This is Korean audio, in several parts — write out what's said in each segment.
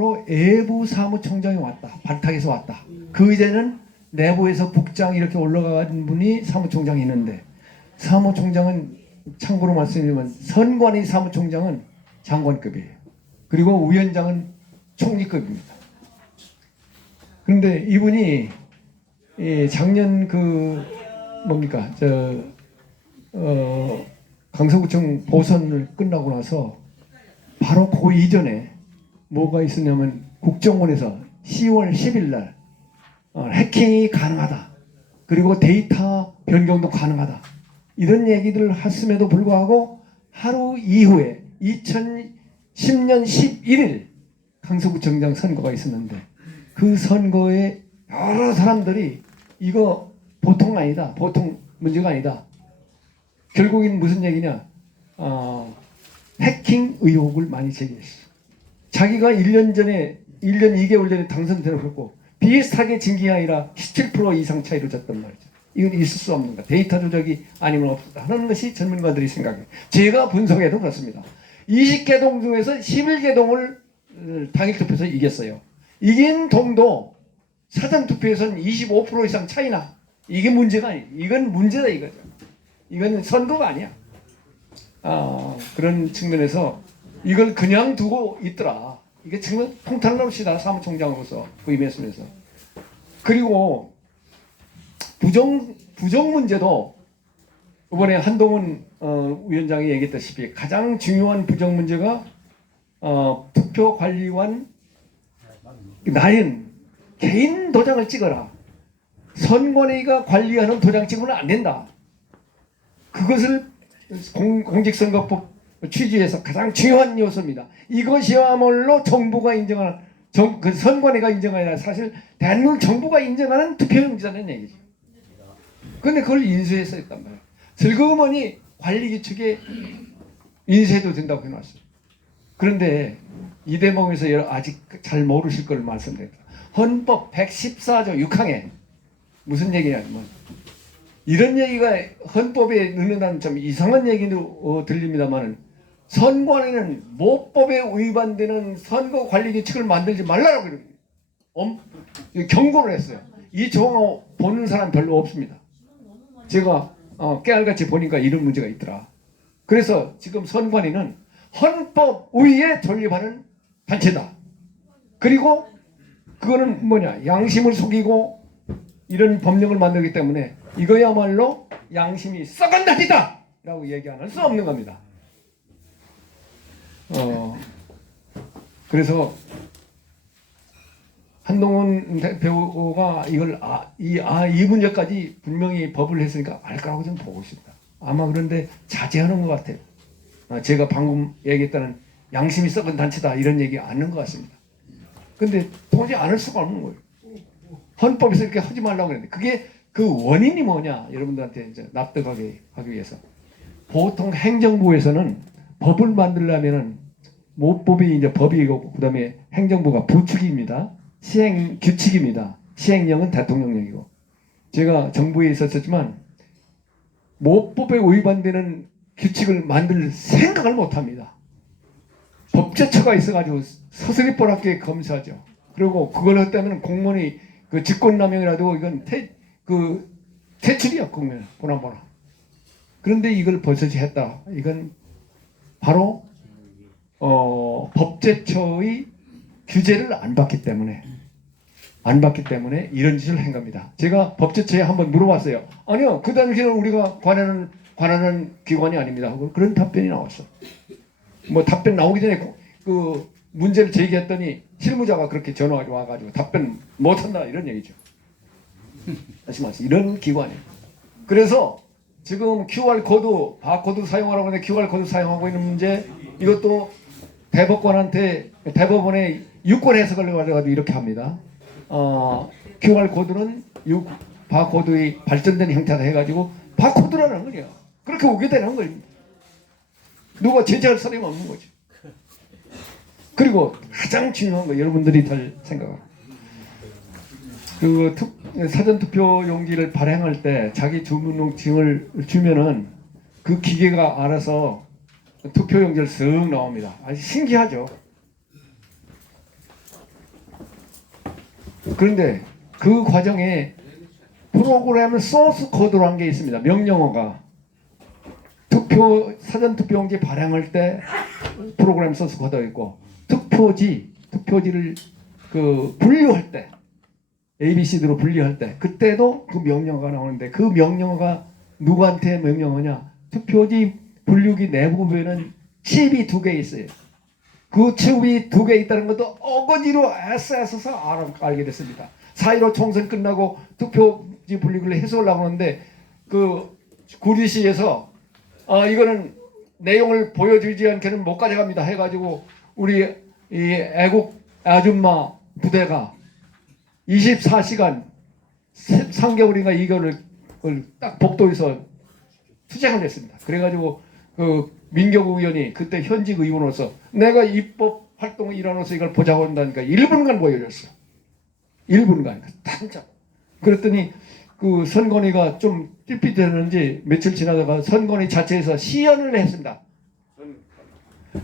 바로 외부 사무총장이 왔다. 발탁해서 왔다. 그 이제는 내부에서 국장 이렇게 올라간 분이 사무총장이 있는데, 사무총장은 참고로 말씀드리면 선관위 사무총장은 장관급이에요. 그리고 위원장은 총리급입니다. 그런데 이분이 작년 뭡니까 강서구청 보선을 끝나고 나서 바로 그 이전에 뭐가 있었냐면 국정원에서 10월 10일 날 해킹이 가능하다. 그리고 데이터 변경도 가능하다. 이런 얘기들을 했음에도 불구하고 하루 이후에 2010년 11일 강서구청장 선거가 있었는데, 그 선거에 여러 사람들이 이거 보통 아니다. 보통 문제가 아니다. 결국엔 무슨 얘기냐. 해킹 의혹을 많이 제기했어. 자기가 1년 2개월 전에 당선되었고 비슷하게 진 게 아니라 17% 이상 차이로 졌단 말이죠. 이건 있을 수 없는 거. 데이터 조작이 아니면 없다 하는 것이 전문가들이 생각해요. 제가 분석해도 그렇습니다. 20개 동 중에서 11개 동을 당일 투표에서 이겼어요. 이긴 동도 사전 투표에서는 25% 이상 차이나. 이게 문제가 아니에요. 이건 문제다 이거죠. 이건 선거가 아니야. 그런 측면에서 이걸 그냥 두고 있더라. 이게 정말 통탄합시다. 사무총장으로서 부임했으면서. 그리고 부정 문제도 이번에 한동훈 위원장이 얘기했다시피 가장 중요한 부정 문제가 투표관리관 나인 개인 도장을 찍어라. 선관위가 관리하는 도장 찍으면 안 된다. 그것을 공직선거법 취지에서 가장 중요한 요소입니다. 이것이야말로 정부가 인정하는 그 선관위가 인정하는, 사실 대한민국 정부가 인정하는 투표용지라는 얘기죠. 그런데 그걸 인수해서 했단 말이에요. 슬그머니 관리규칙에 인수해도 된다고 해놨어요. 그런데 이 대목에서 아직 잘 모르실 걸 말씀드립니다. 헌법 114조 6항에 무슨 얘기냐면, 이런 얘기가 헌법에 넣는 좀 이상한 얘기도 들립니다만, 선관위는 모법에 위반되는 선거관리규칙을 만들지 말라고 경고를 했어요. 이 조항을 보는 사람 별로 없습니다. 제가 깨알같이 보니까 이런 문제가 있더라. 그래서 지금 선관위는 헌법 위에 존립하는 단체다. 그리고 그거는 뭐냐, 양심을 속이고 이런 법령을 만들기 때문에 이거야말로 양심이 썩은 단체다 라고 얘기하는 수 없는 겁니다. 그래서 한동훈 대표가 이걸 이 문제까지 분명히 법을 했으니까 알 거라고 좀 보고 있습니다. 아마 그런데 자제하는 것 같아요. 제가 방금 얘기했다는 양심이 썩은 단체다 이런 얘기 않는 것 같습니다. 근데 도저히 안 할 수가 없는 거예요. 헌법에서 이렇게 하지 말라고 그랬는데, 그게 그 원인이 뭐냐 여러분들한테 이제 납득하게 하기 위해서, 보통 행정부에서는 법을 만들려면은 모법이 이제 법이고 그다음에 행정부가 부축입니다. 시행 규칙입니다. 시행령은 대통령령이고. 제가 정부에 있었지만 모법에 위반되는 규칙을 만들 생각을 못합니다. 법제처가 있어가지고 서슬이뽀랗게 검사하죠. 그리고 그걸 했다면 공무원이 그 직권남용이라도 이건 퇴출이야, 공무원 보나보나. 그런데 이걸 버젓이 했다. 이건 바로 법제처의 규제를 안 받기 때문에 이런 짓을 한 겁니다. 제가 법제처에 한번 물어봤어요. 아니요, 그 당시에는 우리가 관하는 기관이 아닙니다 하고 그런 답변이 나왔어. 뭐 답변 나오기 전에 그 문제를 제기했더니 실무자가 그렇게 전화가 와가지고 답변 못한다 이런 얘기죠. 다시 말해서 이런 기관이에요. 그래서 지금 QR코드, 바코드 사용하라고 하는데 QR코드 사용하고 있는 문제, 이것도 대법원의 유권 해석을 가지고 이렇게 합니다. QR코드는 바코드의 발전된 형태다 해가지고 바코드라는 거예요. 그렇게 오게 되는 거예요. 누가 제재할 사람이 없는 거죠. 그리고 가장 중요한 거 여러분들이 잘 생각하고, 그 사전투표 용지를 발행할 때 자기 주민등록증을 주면은 그 기계가 알아서 투표 용지를 쓱 나옵니다. 아주 신기하죠. 그런데 그 과정에 프로그램 소스 코드라는 게 있습니다. 명령어가 사전투표용지 발행할 때 프로그램 소스 코드가 있고 투표지를 그 분류할 때 ABCD로 분류할 때 그때도 그 명령어가 나오는데 그 명령어가 누구한테 명령어냐? 투표지 분류기 내부에는 칩이 2개 있어요. 그 칩이 2개 있다는 것도 어거지로 애써서 알게 됐습니다. 4.15 총선 끝나고 투표지 분류기를 해소하려고 하는데 그 구리시에서 이거는 내용을 보여주지 않게는 못 가져갑니다 해가지고 우리 이 애국 아줌마 부대가 24시간 3개월인가 이거를 딱 복도에서 투쟁을 했습니다. 그래가지고 그 민경우 의원이 그때 현직 의원으로서 내가 입법 활동을 일환으로서 이걸 보자고 한다니까 1분간 보여줬어. 1분간 단짝. 그랬더니 그 선관위가 좀 삐삐되는지 며칠 지나다가 선관위 자체에서 시연을 했습니다.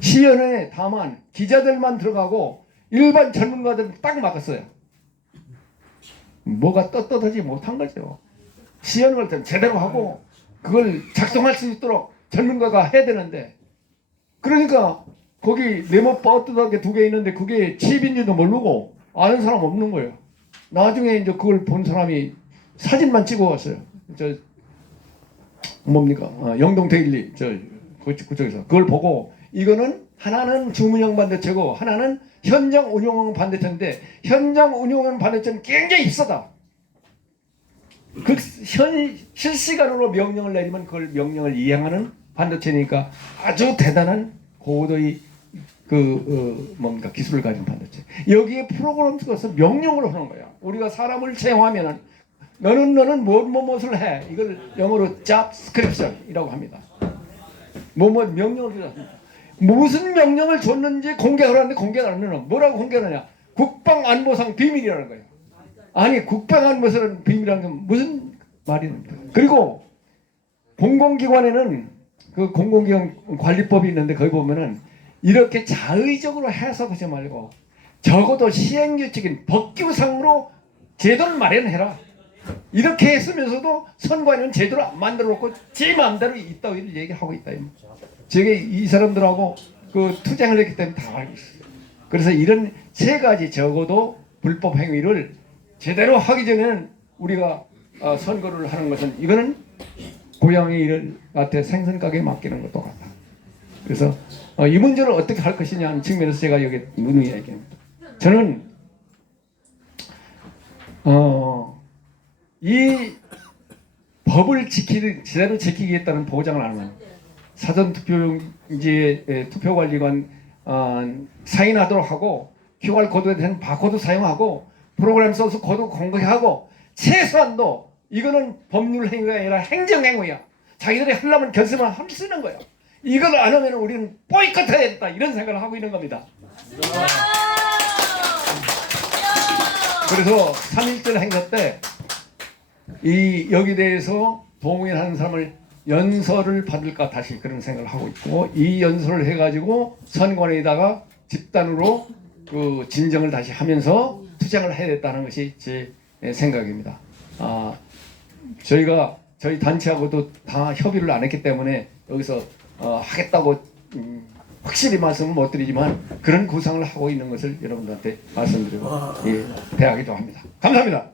시연에 다만 기자들만 들어가고 일반 전문가들은 딱 막았어요. 뭐가 떳떳하지 못한 거죠. 시연을 좀 제대로 하고 그걸 작성할 수 있도록 전문가가 해야 되는데 그러니까 거기 네모 떳떳하게 2개 있는데 그게 칩인지도 모르고 아는 사람 없는 거예요. 나중에 이제 그걸 본 사람이 사진만 찍어 왔어요. 저 뭡니까? 영동 데일리 그쪽에서 그걸 보고 이거는 하나는 주문형 반도체고 하나는 현장 운용형 반도체인데 현장 운용형 반도체는 굉장히 비싸다. 실시간으로 명령을 내리면 그걸 명령을 이행하는 반도체니까 아주 대단한 고도의 뭔가 기술을 가진 반도체. 여기에 프로그램 써서 명령을 하는 거야. 우리가 사람을 채용하면은 너는 무엇을 해. 이걸 영어로 job description이라고 합니다. 명령을 드렸습니다. 무슨 명령을 줬는지 공개하라는데 공개를 안 하는 뭐라고 공개하느냐? 국방안보상 비밀이라는 거예요. 아니 국방안보상 비밀이라는 건 무슨 말입니까? 그리고 공공기관에는 그 공공기관 관리법이 있는데 거기 보면은 이렇게 자의적으로 해석하지 말고 적어도 시행규칙인 법규상으로 제도를 마련해라. 이렇게 했으면서도 선관위는 제대로 안 만들어 놓고 제 마음대로 있다고 얘기하고 있다. 제가 이 사람들하고 그 투쟁을 했기 때문에 다 알고 있어요. 그래서 이런 3가지 적어도 불법 행위를 제대로 하기 전에는 우리가 선거를 하는 것은 이거는 고양이 일한테 생선가게에 맡기는 것도 같다. 그래서 이 문제를 어떻게 할 것이냐 하는 측면에서 제가 여기 누누이 얘기합니다. 저는 이 법을 제대로 지키겠다는 보장을 안 하면 사전투표용지에 투표관리관 사인하도록 하고 QR코드에 대한 바코드 사용하고 프로그램 소스 코드 공개하고 최소한도 이거는 법률 행위가 아니라 행정행위야. 자기들이 하려면 결심을 할 수 있는 거예요. 이걸 안 하면 우리는 보이콧해야 된다 이런 생각을 하고 있는 겁니다. 그래서 3.1절 행사 때 여기 대해서 동의하는 사람을 연설을 받을까 다시 그런 생각을 하고 있고 이 연설을 해가지고 선관위에다가 집단으로 그 진정을 다시 하면서 투쟁을 해야 됐다는 것이 제 생각입니다. 저희 단체하고도 다 협의를 안 했기 때문에 여기서 하겠다고 확실히 말씀을 못 드리지만 그런 구상을 하고 있는 것을 여러분들한테 말씀드리고 대하기도 합니다. 감사합니다.